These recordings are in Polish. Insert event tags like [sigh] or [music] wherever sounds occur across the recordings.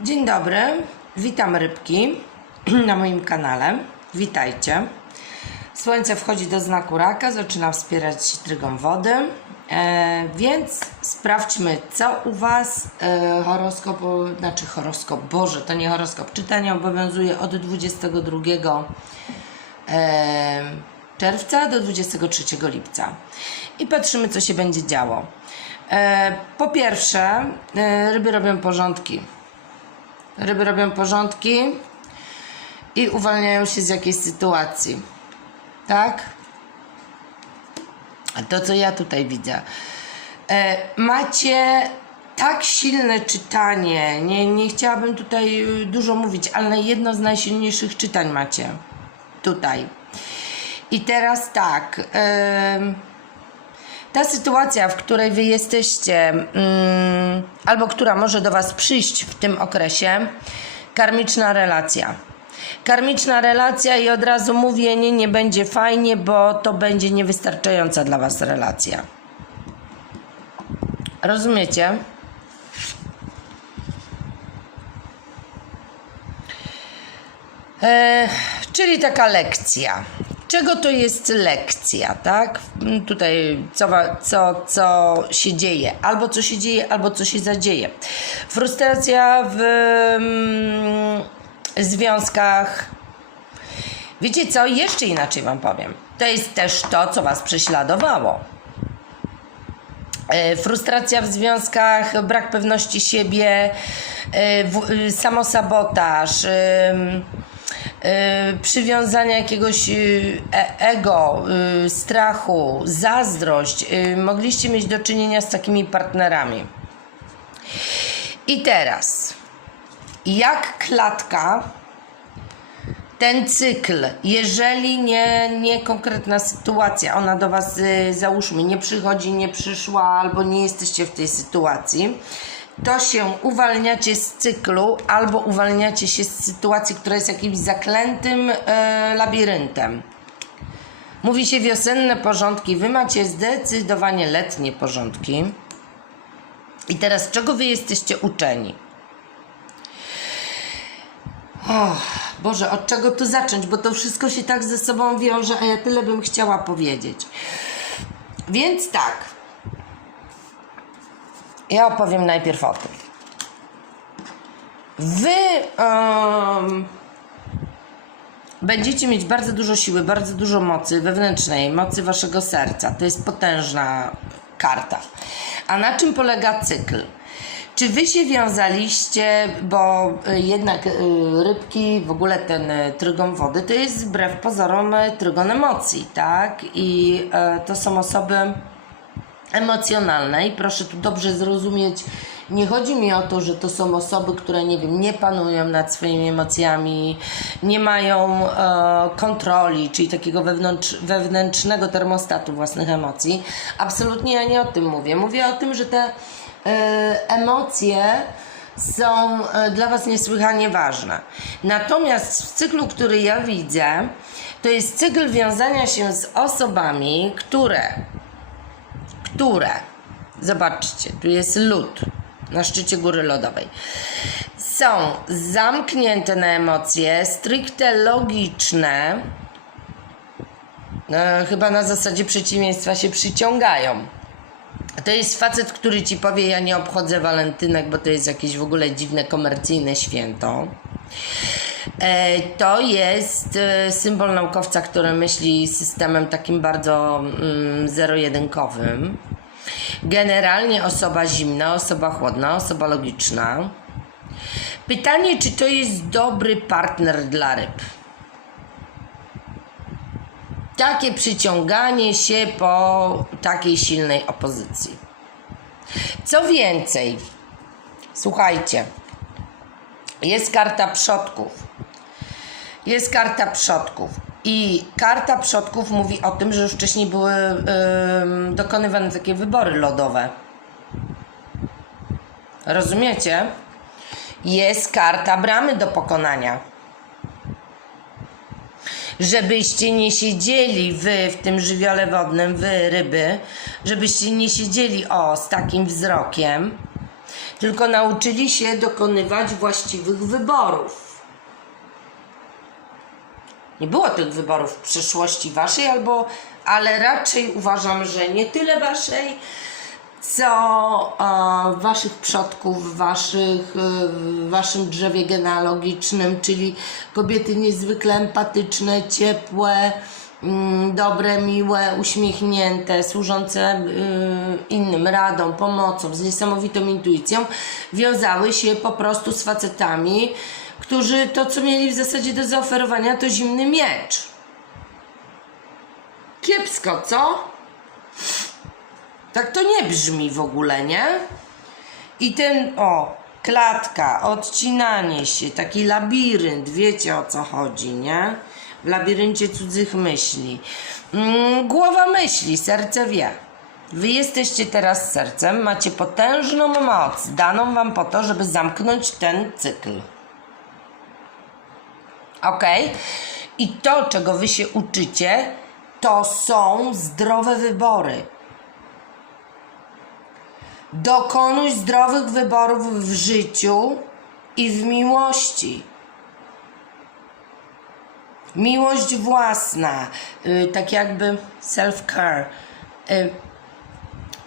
Dzień dobry, witam rybki [clears throat] na moim kanale. Witajcie. Słońce wchodzi do znaku raka, zaczyna wspierać trygą wody, e, więc sprawdźmy, co u Was e, horoskop, znaczy horoskop, Boże, to nie horoskop, czytanie obowiązuje od 22 e, czerwca do 23 lipca i patrzymy, co się będzie działo. E, po pierwsze, e, ryby robią porządki. Ryby robią porządki i uwalniają się z jakiejś sytuacji. Tak? To, co ja tutaj widzę. E, macie tak silne czytanie. Nie, nie chciałabym tutaj y, dużo mówić, ale jedno z najsilniejszych czytań macie tutaj. I teraz tak. em, ta sytuacja, w której wy jesteście, mm, albo która może do was przyjść w tym okresie, karmiczna relacja. Karmiczna relacja i od razu mówię, nie, nie będzie fajnie, bo to będzie niewystarczająca dla was relacja. Rozumiecie? E, czyli taka lekcja. Czego to jest lekcja, tak? Tutaj co, co, co się dzieje, albo co się dzieje, albo co się zadzieje. Frustracja w mm, związkach. Wiecie co? Jeszcze inaczej Wam powiem. To jest też to, co Was prześladowało. E, Frustracja w związkach, brak pewności siebie, e, y, samosabotaż, ym, y, przywiązania jakiegoś y, e- ego, y, strachu, zazdrość. y, Mogliście mieć do czynienia z takimi partnerami. I teraz, jak klatka ten cykl, jeżeli nie, nie konkretna sytuacja, ona do Was y, załóżmy nie przychodzi, nie przyszła albo nie jesteście w tej sytuacji, to się uwalniacie z cyklu albo uwalniacie się z sytuacji, która jest jakimś zaklętym e, labiryntem. Mówi się wiosenne porządki, Wy macie zdecydowanie letnie porządki. I teraz czego Wy jesteście uczeni? Boże, od czego tu zacząć? Bo to wszystko się tak ze sobą wiąże, a ja tyle bym chciała powiedzieć. Więc tak. Ja opowiem najpierw o tym. Wy em, będziecie mieć bardzo dużo siły, bardzo dużo mocy wewnętrznej, mocy waszego serca. To jest potężna karta. A na czym polega cykl? Czy wy się wiązaliście, bo y, jednak y, rybki, w ogóle ten y, trygon wody, to jest wbrew pozorom trygon emocji, tak? I e, to są osoby emocjonalne i proszę tu dobrze zrozumieć, nie chodzi mi o to, że to są osoby, które nie wiem, nie panują nad swoimi emocjami, nie mają e, kontroli, czyli takiego wewnątrz, wewnętrznego termostatu własnych emocji. Absolutnie ja nie o tym mówię. Mówię o tym, że te e, emocje są e, dla Was niesłychanie ważne. Natomiast w cyklu, który ja widzę, to jest cykl wiązania się z osobami, które które, zobaczcie, tu jest lód na szczycie góry lodowej, są zamknięte na emocje, stricte logiczne, e, chyba na zasadzie przeciwieństwa się przyciągają. To jest facet, który ci powie: Ja nie obchodzę walentynek, bo to jest jakieś w ogóle dziwne komercyjne święto. E, To jest e, symbol naukowca, który myśli systemem takim bardzo mm, zero-jedynkowym. Generalnie osoba zimna, osoba chłodna, osoba logiczna. Pytanie, czy to jest dobry partner dla ryb? Takie przyciąganie się po takiej silnej opozycji. Co więcej, słuchajcie, jest karta przodków. Jest karta przodków. I karta przodków mówi o tym, że już wcześniej były ym, dokonywane takie wybory lodowe. Rozumiecie? Jest karta bramy do pokonania. Żebyście nie siedzieli wy w tym żywiole wodnym, wy ryby, żebyście nie siedzieli o z takim wzrokiem, tylko nauczyli się dokonywać właściwych wyborów. Nie było tych wyborów w przeszłości waszej, albo, ale raczej uważam, że nie tyle waszej, co e, waszych przodków, waszych, e, waszym drzewie genealogicznym, czyli kobiety niezwykle empatyczne, ciepłe, dobre, miłe, uśmiechnięte, służące y, innym radą, pomocą, z niesamowitą intuicją, wiązały się po prostu z facetami, którzy to, co mieli w zasadzie do zaoferowania, to zimny miecz. Kiepsko, co? Tak to nie brzmi w ogóle, nie? I ten, o, klatka, odcinanie się, taki labirynt, wiecie o co chodzi, nie? W labiryncie cudzych myśli. Mm, głowa myśli, serce wie. Wy jesteście teraz sercem, macie potężną moc, daną wam po to, żeby zamknąć ten cykl. Ok? I to, czego wy się uczycie, to są zdrowe wybory. Dokonuj zdrowych wyborów w życiu i w miłości. Miłość własna, y, tak jakby self-care. Y,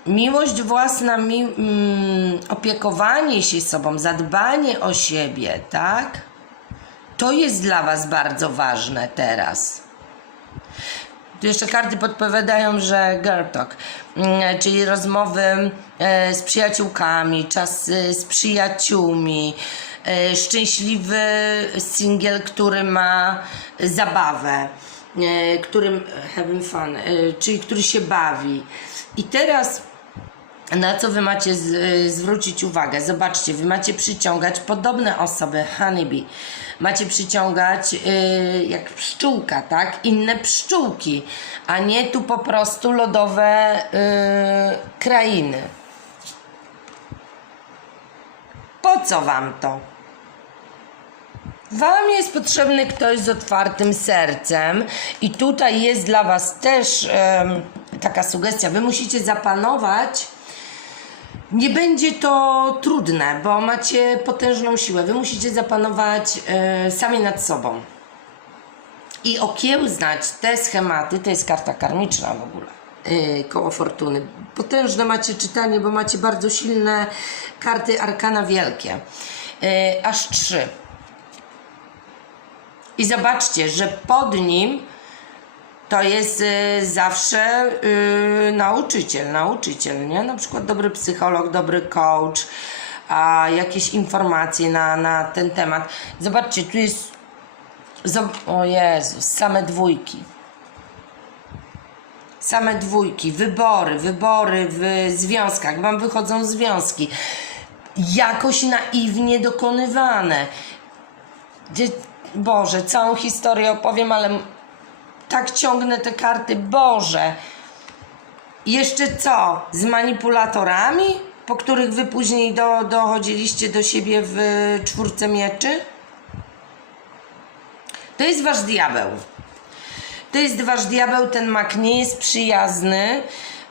miłość własna, mi, mm, opiekowanie się sobą, zadbanie o siebie, tak? To jest dla Was bardzo ważne teraz. Tu jeszcze karty podpowiadają, że girl talk, mm, czyli rozmowy e, z przyjaciółkami, czas e, z przyjaciółmi, szczęśliwy singiel, który ma zabawę, e, którym having fun, e, czyli który się bawi. I teraz na co wy macie z, zwrócić uwagę? Zobaczcie, wy macie przyciągać podobne osoby, honeybee. Macie przyciągać jak pszczółka, tak? Inne pszczółki, a nie tu po prostu lodowe krainy. Po co wam to? Wam jest potrzebny ktoś z otwartym sercem, i tutaj jest dla Was też em, taka sugestia. Wy musicie zapanować. Nie będzie to trudne, bo macie potężną siłę. Wy musicie zapanować e, sami nad sobą i okiełznać te schematy. To jest karta karmiczna w ogóle. Yy, koło fortuny. Potężne macie czytanie, bo macie bardzo silne karty arkana wielkie. Yy, aż trzy. I zobaczcie, że pod nim to jest y, zawsze y, nauczyciel, nauczyciel, nie? Na przykład dobry psycholog, dobry coach, a jakieś informacje na, na ten temat. Zobaczcie, tu jest. O Jezus, same dwójki. Same dwójki, wybory, wybory w związkach. Wam wychodzą związki. Jakoś naiwnie dokonywane. Gdzie, Boże, całą historię opowiem, ale tak ciągnę te karty. Boże. Jeszcze co? Z manipulatorami, po których wy później do, dochodziliście do siebie w czwórce mieczy? To jest wasz diabeł. To jest wasz diabeł, ten mak nie jest przyjazny.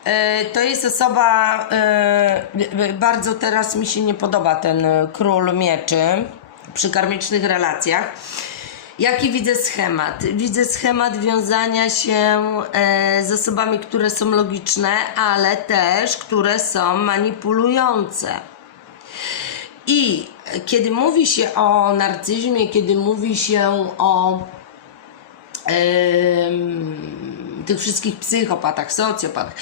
E, To jest osoba, e, bardzo teraz mi się nie podoba ten król mieczy przy karmicznych relacjach. Jaki widzę schemat? Widzę schemat wiązania się e, z osobami, które są logiczne, ale też które są manipulujące. I kiedy mówi się o narcyzmie, kiedy mówi się o tych wszystkich psychopatach, socjopatach,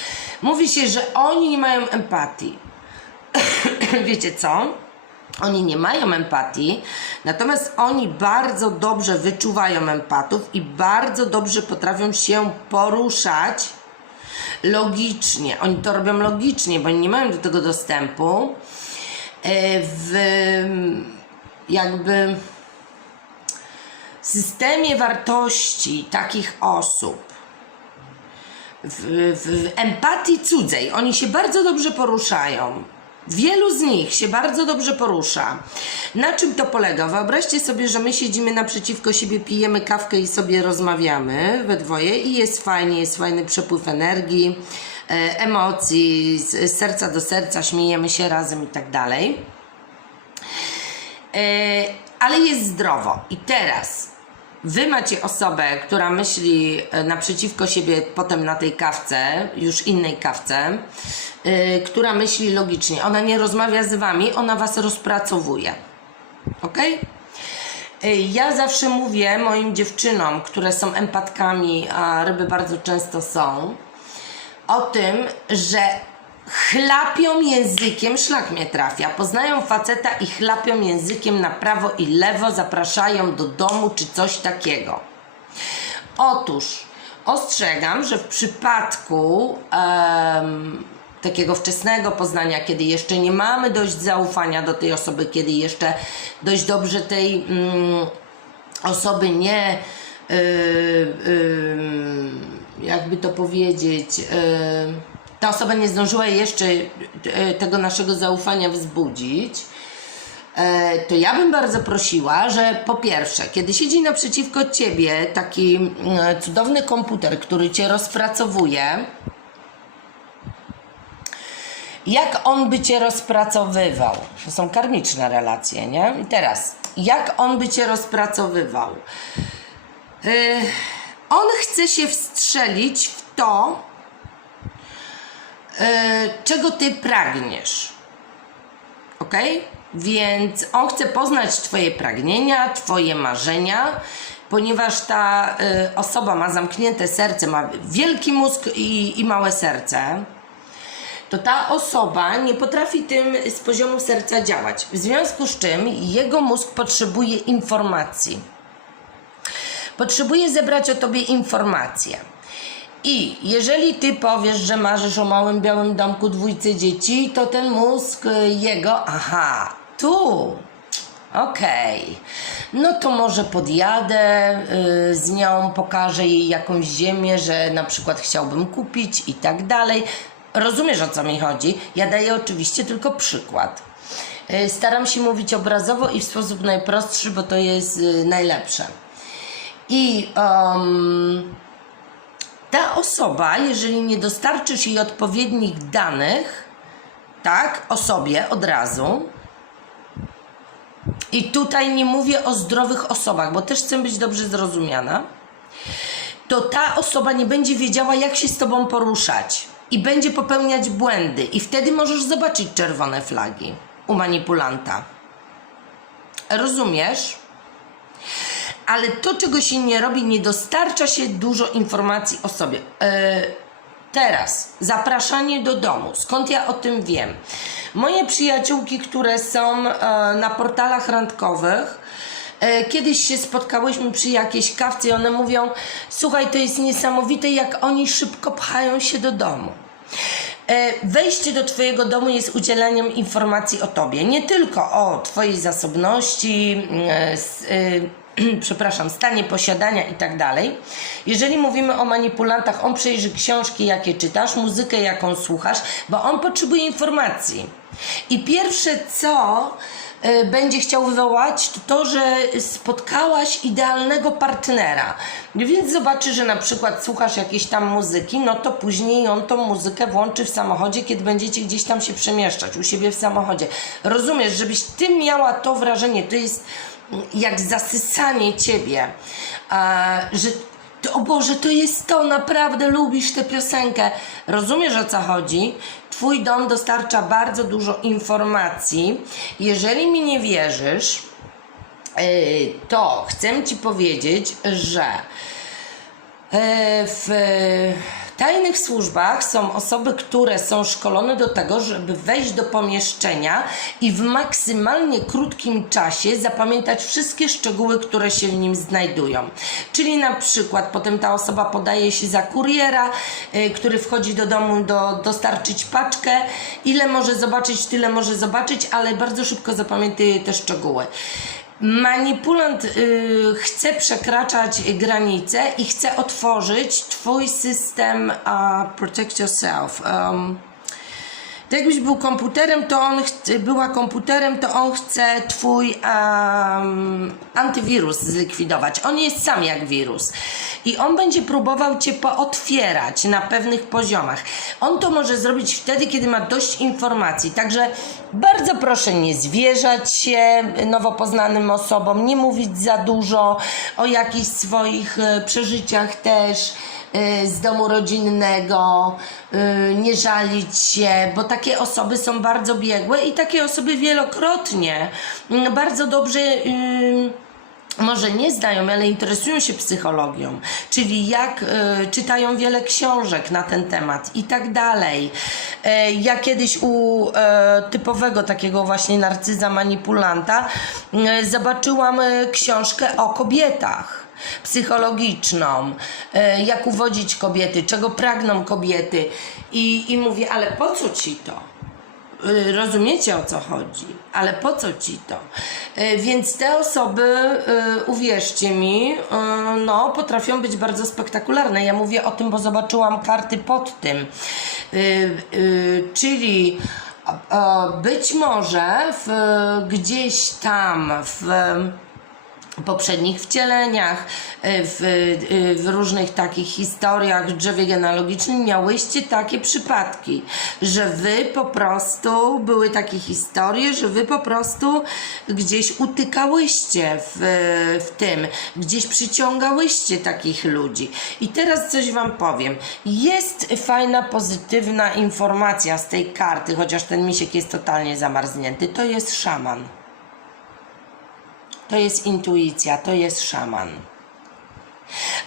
mówi się, że oni nie mają empatii. [coughs] Wiecie co? Oni nie mają empatii, natomiast oni bardzo dobrze wyczuwają empatów i bardzo dobrze potrafią się poruszać logicznie. Oni to robią logicznie, bo oni nie mają do tego dostępu. E, W jakby systemie wartości takich osób, w, w empatii cudzej, oni się bardzo dobrze poruszają. Wielu z nich się bardzo dobrze porusza. Na czym to polega? Wyobraźcie sobie, że my siedzimy naprzeciwko siebie, pijemy kawkę i sobie rozmawiamy we dwoje i jest fajnie, jest fajny przepływ energii, e, emocji, z, serca do serca, śmiejemy się razem i tak dalej. ale jest zdrowo. I teraz wy macie osobę, która myśli e, naprzeciwko siebie potem na tej kawce, już innej kawce, e, która myśli logicznie. Ona nie rozmawia z wami, ona was rozpracowuje. Ok? Ja zawsze mówię moim dziewczynom, które są empatkami, a ryby bardzo często są, o tym, że chlapią językiem, szlak mnie trafia, poznają faceta i chlapią językiem na prawo i lewo, zapraszają do domu czy coś takiego. Otóż ostrzegam, że w przypadku em, takiego wczesnego poznania, kiedy jeszcze nie mamy dość zaufania do tej osoby, kiedy jeszcze dość dobrze tej mm, osoby nie, y, y, jakby to powiedzieć, y, ta osoba nie zdążyła jeszcze y, tego naszego zaufania wzbudzić e, to ja bym bardzo prosiła, że po pierwsze, kiedy siedzi naprzeciwko ciebie taki mm, cudowny komputer, który cię rozpracowuje, jak on by cię rozpracowywał? To są karmiczne relacje, nie? I teraz, jak on by cię rozpracowywał? Yy, on chce się wstrzelić w to, czego ty pragniesz. Ok? Więc on chce poznać Twoje pragnienia, Twoje marzenia, ponieważ ta y, osoba ma zamknięte serce, ma wielki mózg i, i małe serce, to ta osoba nie potrafi tym z poziomu serca działać. W związku z czym jego mózg potrzebuje informacji. Potrzebuje zebrać o tobie informacje. I jeżeli ty powiesz, że marzysz o małym białym domku dwójce dzieci, to ten mózg y, jego, aha, tu, okej, no to może podjadę y, z nią, pokażę jej jakąś ziemię, że na przykład chciałbym kupić i tak dalej. Rozumiesz o co mi chodzi? Ja daję oczywiście tylko przykład. Y, Staram się mówić obrazowo i w sposób najprostszy, bo to jest y, najlepsze. I um, ta osoba, jeżeli nie dostarczysz jej odpowiednich danych, tak, o sobie od razu, i tutaj nie mówię o zdrowych osobach, bo też chcę być dobrze zrozumiana, to ta osoba nie będzie wiedziała, jak się z tobą poruszać i będzie popełniać błędy, i wtedy możesz zobaczyć czerwone flagi u manipulanta. Rozumiesz? Ale to, czego się nie robi, nie dostarcza się dużo informacji o sobie. E, teraz, zapraszanie do domu. Skąd ja o tym wiem? Moje przyjaciółki, które są e, na portalach randkowych, e, Kiedyś się spotkałyśmy przy jakiejś kawce i one mówią: Słuchaj, to jest niesamowite, jak oni szybko pchają się do domu. E, Wejście do Twojego domu jest udzieleniem informacji o Tobie, nie tylko o Twojej zasobności, mm, e, e, [clears throat] przepraszam, stanie posiadania i tak dalej. Jeżeli mówimy o manipulantach, on przejrzy książki, jakie czytasz, muzykę, jaką słuchasz, bo on potrzebuje informacji. I pierwsze co będzie chciał wywołać, to to, że spotkałaś idealnego partnera. Więc zobaczy, że na przykład słuchasz jakiejś tam muzyki, no to później on tą muzykę włączy w samochodzie, kiedy będziecie gdzieś tam się przemieszczać, u siebie w samochodzie. Rozumiesz, żebyś ty miała to wrażenie, to jest jak zasysanie ciebie, że o Boże, to jest to, naprawdę lubisz tę piosenkę. Rozumiesz o co chodzi? Twój dom dostarcza bardzo dużo informacji. Jeżeli mi nie wierzysz, yy, to chcę Ci powiedzieć, że yy, w tajnych służbach są osoby, które są szkolone do tego, żeby wejść do pomieszczenia i w maksymalnie krótkim czasie zapamiętać wszystkie szczegóły, które się w nim znajdują. Czyli na przykład potem ta osoba podaje się za kuriera, y, który wchodzi do domu do, dostarczyć paczkę. Ile może zobaczyć, tyle może zobaczyć, ale bardzo szybko zapamiętuje te szczegóły. Manipulant y, chce przekraczać granice i chce otworzyć Twój system uh, Protect Yourself. Um, To jakbyś był komputerem, to on była komputerem, to on chce twój um, antywirus zlikwidować. On jest sam jak wirus. I on będzie próbował cię pootwierać na pewnych poziomach. On to może zrobić wtedy, kiedy ma dość informacji. Także bardzo proszę nie zwierzać się nowo poznanym osobom, nie mówić za dużo o jakichś swoich e, przeżyciach też z domu rodzinnego, y, nie żalić się, bo takie osoby są bardzo biegłe i takie osoby wielokrotnie mm, bardzo dobrze. y, może nie znają, ale interesują się psychologią, czyli jak y, czytają wiele książek na ten temat i tak dalej. Ja kiedyś u e, typowego takiego właśnie narcyza manipulanta y, zobaczyłam y, książkę o kobietach psychologiczną, e, jak uwodzić kobiety, czego pragną kobiety i, i mówię, ale po co ci to? Y, Rozumiecie o co chodzi, ale po co ci to? Y, Więc te osoby, uwierzcie mi, no, potrafią być bardzo spektakularne. Ja mówię o tym, bo zobaczyłam karty pod tym. Czyli być może w, gdzieś tam w poprzednich wcieleniach, y, w, y, w różnych takich historiach drzewie genealogicznym miałyście takie przypadki, że wy po prostu, były takie historie, że wy po prostu gdzieś utykałyście w, w tym, gdzieś przyciągałyście takich ludzi. I teraz coś wam powiem. Jest fajna, pozytywna informacja z tej karty, chociaż ten misiek jest totalnie zamarznięty. To jest szaman. To jest intuicja, to jest szaman.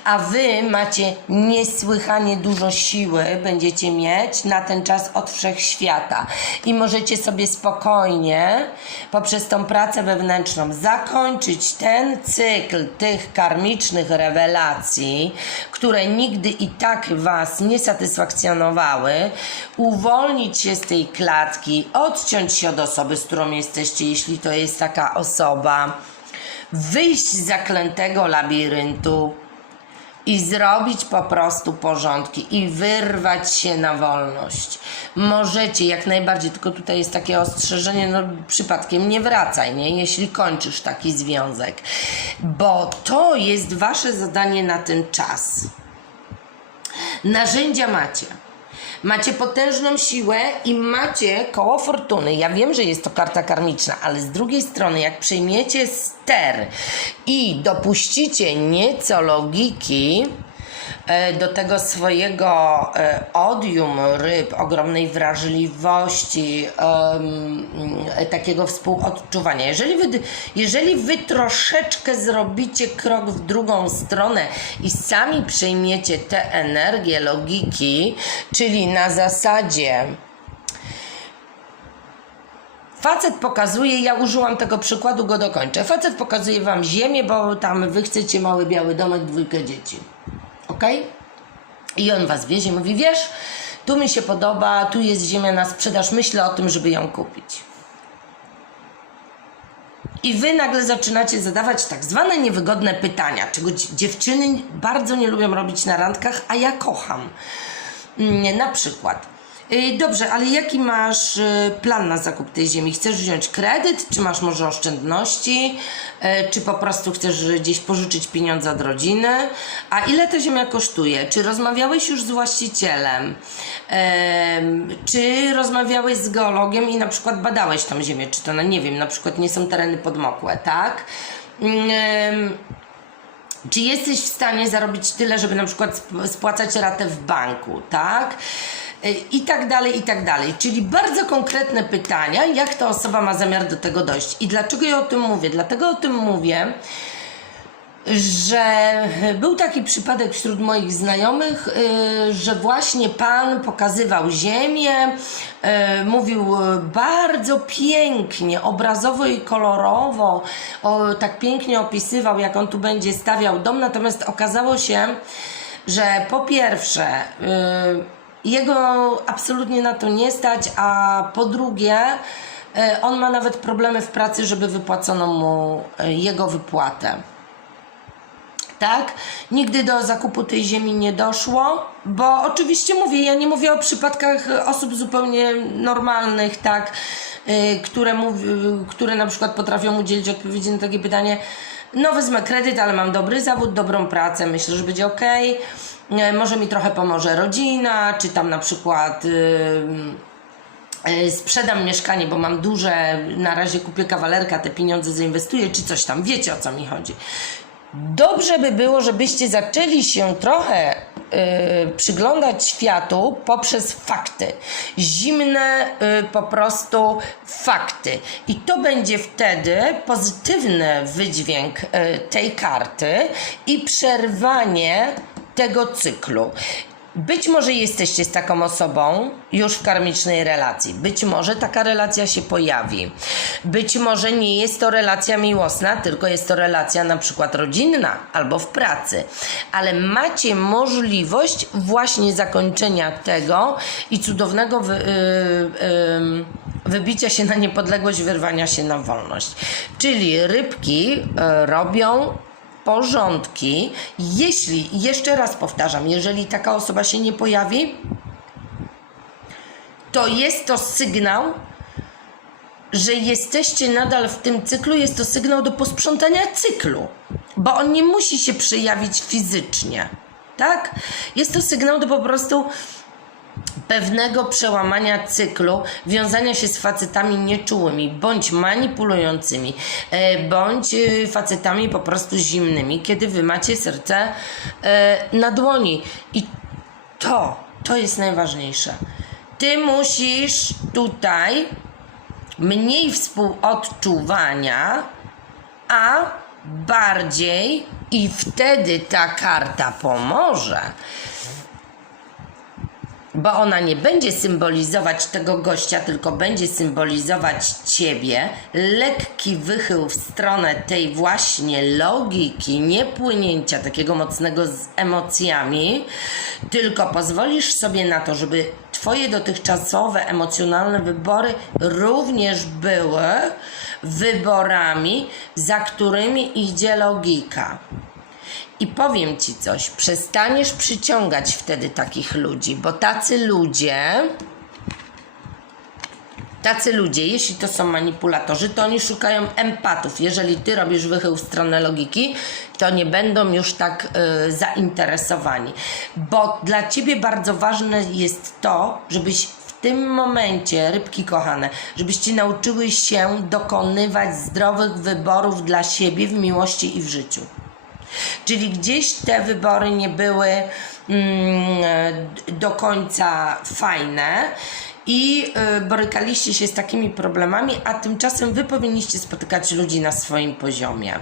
A wy macie niesłychanie dużo siły, będziecie mieć na ten czas od wszechświata. I możecie sobie spokojnie poprzez tą pracę wewnętrzną zakończyć ten cykl tych karmicznych rewelacji, które nigdy i tak was nie satysfakcjonowały, uwolnić się z tej klatki, odciąć się od osoby, z którą jesteście, jeśli to jest taka osoba wyjść z zaklętego labiryntu i zrobić po prostu porządki i wyrwać się na wolność. Możecie jak najbardziej, tylko tutaj jest takie ostrzeżenie, no przypadkiem nie wracaj, nie? Jeśli kończysz taki związek, bo to jest wasze zadanie na ten czas. Narzędzia macie. Macie potężną siłę i macie koło fortuny. Ja wiem, że jest to karta karmiczna, ale z drugiej strony, jak przejmiecie ster i dopuścicie nieco logiki do tego swojego e, odium ryb, ogromnej wrażliwości, e, takiego współodczuwania. Jeżeli wy, jeżeli wy troszeczkę zrobicie krok w drugą stronę i sami przejmiecie tę energię logiki, czyli na zasadzie Facet pokazuje, ja użyłam tego przykładu, go dokończę. Facet pokazuje wam ziemię, bo tam wy chcecie mały biały domek, dwójkę dzieci. Ok? I on was wiezie, mówi, wiesz, tu mi się podoba, tu jest ziemia na sprzedaż, myślę o tym, żeby ją kupić. I wy nagle zaczynacie zadawać tak zwane niewygodne pytania, czego dzi- dziewczyny bardzo nie lubią robić na randkach, a ja kocham. Mm, Na przykład. Y, Dobrze, ale jaki masz y, plan na zakup tej ziemi? Chcesz wziąć kredyt, czy masz może oszczędności, y, czy po prostu chcesz gdzieś pożyczyć pieniądze od rodziny? A ile ta ziemia kosztuje? Czy rozmawiałeś już z właścicielem? Em, Czy rozmawiałeś z geologiem i na przykład badałeś tą ziemię? Czy to, no nie wiem, na przykład nie są tereny podmokłe, tak? Czy jesteś w stanie zarobić tyle, żeby na przykład sp- spłacać ratę w banku, tak? Y, I tak dalej, i tak dalej. Czyli bardzo konkretne pytania, jak ta osoba ma zamiar do tego dojść. I dlaczego ja o tym mówię? Dlatego o tym mówię, że był taki przypadek wśród moich znajomych, y, że właśnie pan pokazywał ziemię, y, mówił bardzo pięknie, obrazowo i kolorowo, o, tak pięknie opisywał, jak on tu będzie stawiał dom, natomiast okazało się, że po pierwsze, y, jego absolutnie na to nie stać, a po drugie, y, on ma nawet problemy w pracy, żeby wypłacono mu y, jego wypłatę. tak? Nigdy do zakupu tej ziemi nie doszło, bo oczywiście mówię, ja nie mówię o przypadkach osób zupełnie normalnych, tak? Y, które, mów, które na przykład potrafią udzielić odpowiedzi na takie pytanie. No, wezmę kredyt, ale mam dobry zawód, dobrą pracę, myślę, że będzie ok. Może mi trochę pomoże rodzina, czy tam na przykład. Yy, y, sprzedam mieszkanie, bo mam duże, na razie kupię kawalerka, te pieniądze zainwestuję, czy coś tam, wiecie o co mi chodzi. Dobrze by było, żebyście zaczęli się trochę y, przyglądać światu poprzez fakty. Zimne y, po prostu fakty. I to będzie wtedy pozytywny wydźwięk y, tej karty i przerwanie tego cyklu. Być może jesteście z taką osobą już w karmicznej relacji. Być może taka relacja się pojawi. Być może nie jest to relacja miłosna, tylko jest to relacja na przykład rodzinna albo w pracy. Ale macie możliwość właśnie zakończenia tego i cudownego wy, yy, yy, wybicia się na niepodległość, wyrwania się na wolność. Czyli rybki yy, robią porządki. Jeśli, jeszcze raz powtarzam, jeżeli taka osoba się nie pojawi, to jest to sygnał, że jesteście nadal w tym cyklu, jest to sygnał do posprzątania cyklu, bo on nie musi się przejawić fizycznie, tak? Jest to sygnał do po prostu pewnego przełamania cyklu, wiązania się z facetami nieczułymi, bądź manipulującymi, e, bądź e, facetami po prostu zimnymi, kiedy wy macie serce e, na dłoni. I to, to jest najważniejsze. Ty musisz tutaj mniej współodczuwania, a bardziej i wtedy ta karta pomoże bo ona nie będzie symbolizować tego gościa, tylko będzie symbolizować ciebie, lekki wychył w stronę tej właśnie logiki, niepłynięcia takiego mocnego z emocjami, tylko pozwolisz sobie na to, żeby twoje dotychczasowe emocjonalne wybory również były wyborami, za którymi idzie logika. I powiem ci coś, przestaniesz przyciągać wtedy takich ludzi, bo tacy ludzie, tacy ludzie, jeśli to są manipulatorzy, to oni szukają empatów. Jeżeli ty robisz wychył w stronę logiki, to nie będą już tak y, zainteresowani. Bo dla ciebie bardzo ważne jest to, żebyś w tym momencie, rybki kochane, żebyście nauczyły się dokonywać zdrowych wyborów dla siebie w miłości i w życiu. Czyli gdzieś te wybory nie były mm, do końca fajne i y, borykaliście się z takimi problemami, a tymczasem wy powinniście spotykać ludzi na swoim poziomie.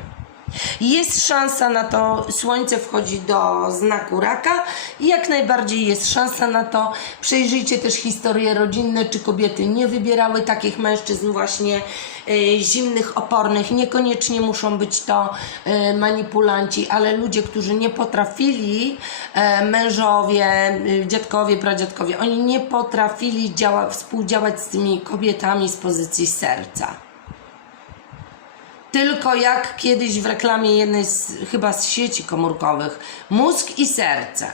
Jest szansa na to, słońce wchodzi do znaku raka i jak najbardziej jest szansa na to. Przejrzyjcie też historie rodzinne, czy kobiety nie wybierały takich mężczyzn właśnie y, zimnych, opornych. Niekoniecznie muszą być to y, manipulanci, ale ludzie, którzy nie potrafili, y, mężowie, y, dziadkowie, pradziadkowie, oni nie potrafili działa, współdziałać z tymi kobietami z pozycji serca tylko jak kiedyś w reklamie jednej z, chyba z sieci komórkowych, mózg i serce.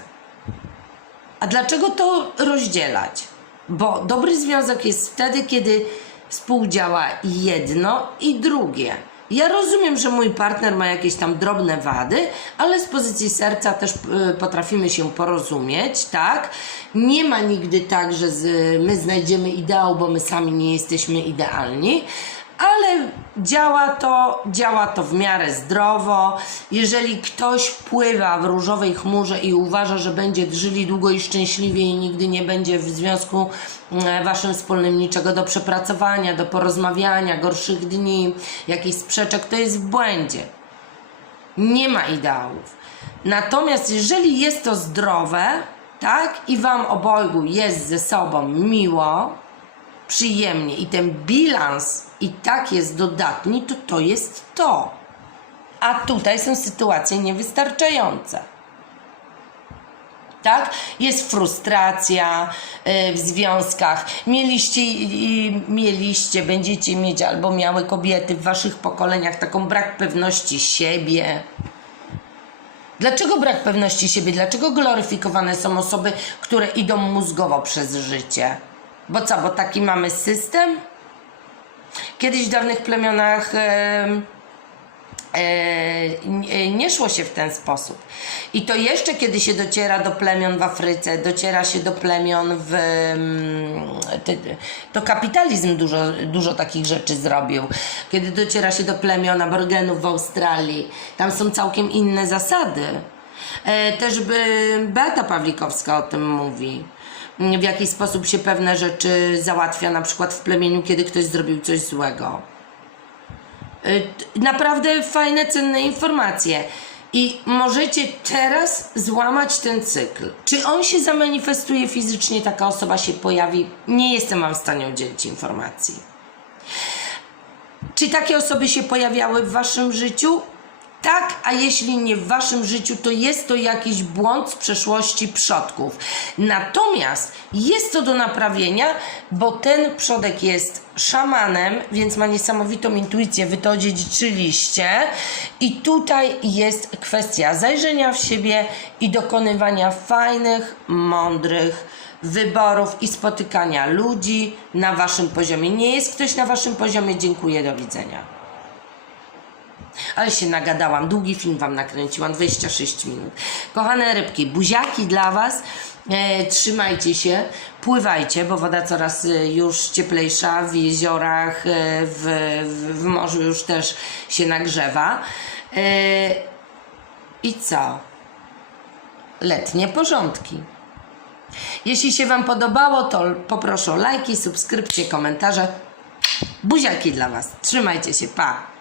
A dlaczego to rozdzielać? Bo dobry związek jest wtedy, kiedy współdziała jedno i drugie. Ja rozumiem, że mój partner ma jakieś tam drobne wady, ale z pozycji serca też y, potrafimy się porozumieć, tak? Nie ma nigdy tak, że z, my znajdziemy ideał, bo my sami nie jesteśmy idealni, ale działa to, działa to w miarę zdrowo. Jeżeli ktoś pływa w różowej chmurze i uważa, że będzie żyli długo i szczęśliwie i nigdy nie będzie w związku mm, waszym wspólnym niczego do przepracowania, do porozmawiania, gorszych dni, jakichś sprzeczek, to jest w błędzie. Nie ma ideałów. Natomiast jeżeli jest to zdrowe, tak, i wam obojgu jest ze sobą miło, przyjemnie i ten bilans i tak jest dodatni, to to jest to. A tutaj są sytuacje niewystarczające. Tak? Jest frustracja y, w związkach. Mieliście, mieliście, będziecie mieć albo miały kobiety w waszych pokoleniach taką brak pewności siebie. Dlaczego brak pewności siebie? Dlaczego gloryfikowane są osoby, które idą mózgowo przez życie? Bo co, bo taki mamy system? Kiedyś w dawnych plemionach em, e, nie- szło się w ten sposób. I to jeszcze kiedy się dociera do plemion w Afryce, dociera się do plemion w. To kapitalizm dużo, dużo takich rzeczy zrobił. Kiedy dociera się do plemion aborygenów w Australii, tam są całkiem inne zasady. E, Też Beata Pawlikowska o tym mówi. W jaki sposób się pewne rzeczy załatwia, na przykład w plemieniu, kiedy ktoś zrobił coś złego. Y, naprawdę fajne, cenne informacje. I możecie teraz złamać ten cykl. Czy on się zamanifestuje fizycznie, taka osoba się pojawi? Nie jestem Wam w stanie udzielić informacji. Czy takie osoby się pojawiały w Waszym życiu? Tak, a jeśli nie w Waszym życiu, to jest to jakiś błąd z przeszłości przodków. Natomiast jest to do naprawienia, bo ten przodek jest szamanem, więc ma niesamowitą intuicję, Wy to odziedziczyliście. I tutaj jest kwestia zajrzenia w siebie i dokonywania fajnych, mądrych wyborów i spotykania ludzi na Waszym poziomie. Nie jest ktoś na Waszym poziomie, dziękuję, do widzenia. Ale się nagadałam, długi film Wam nakręciłam, 26 minut. Kochane rybki, buziaki dla Was. E, trzymajcie się, pływajcie, bo woda coraz e, już cieplejsza w jeziorach, e, w, w, w morzu już też się nagrzewa. E, I co? Letnie porządki. Jeśli się Wam podobało, to poproszę o lajki, subskrypcje, komentarze. Buziaki dla Was. Trzymajcie się, pa!